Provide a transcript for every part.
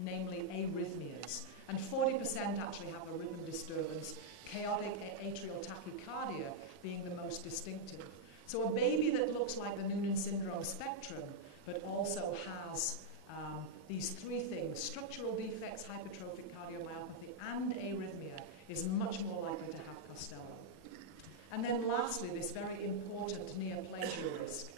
namely arrhythmias. And 40% actually have a rhythm disturbance, chaotic atrial tachycardia being the most distinctive. So a baby that looks like the Noonan syndrome spectrum, but also has these three things, structural defects, hypertrophic cardiomyopathy, and arrhythmia, is much more likely to have Costello. And then lastly, this very important neoplasia risk,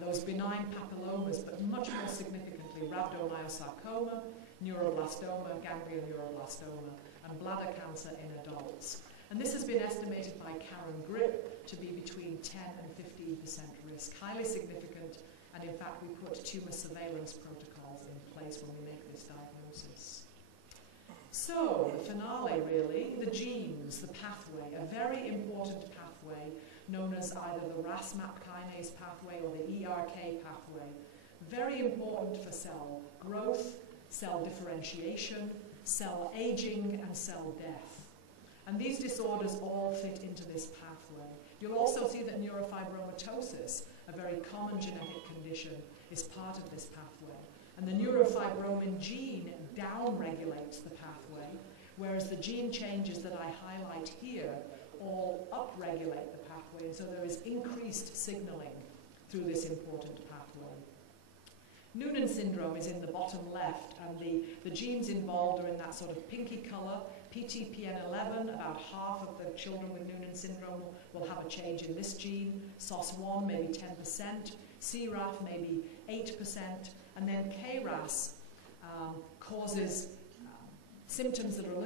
those benign papillomas, but much more significantly, rhabdomyosarcoma, neuroblastoma, ganglion neuroblastoma, and bladder cancer in adults. And this has been estimated by Karen Grip to be between 10 and 15% risk, highly significant, and in fact we put tumor surveillance protocols in place when we make this diagnosis. So, the finale really, the genes, the pathway, a very important pathway known as either the RAS-MAP kinase pathway or the ERK pathway. Very important for cell growth, cell differentiation, cell aging, and cell death. And these disorders all fit into this pathway. You'll also see that neurofibromatosis, a very common genetic condition, is part of this pathway. And the neurofibromin gene downregulates the pathway, whereas the gene changes that I highlight here all upregulate the pathway, and so there is increased signaling through this important pathway. Noonan syndrome is in the bottom left, and the genes involved are in that sort of pinky color. PTPN11, about half of the children with Noonan syndrome will have a change in this gene. SOS1, maybe 10%. CRAF, maybe 8%. And then KRAS causes symptoms that are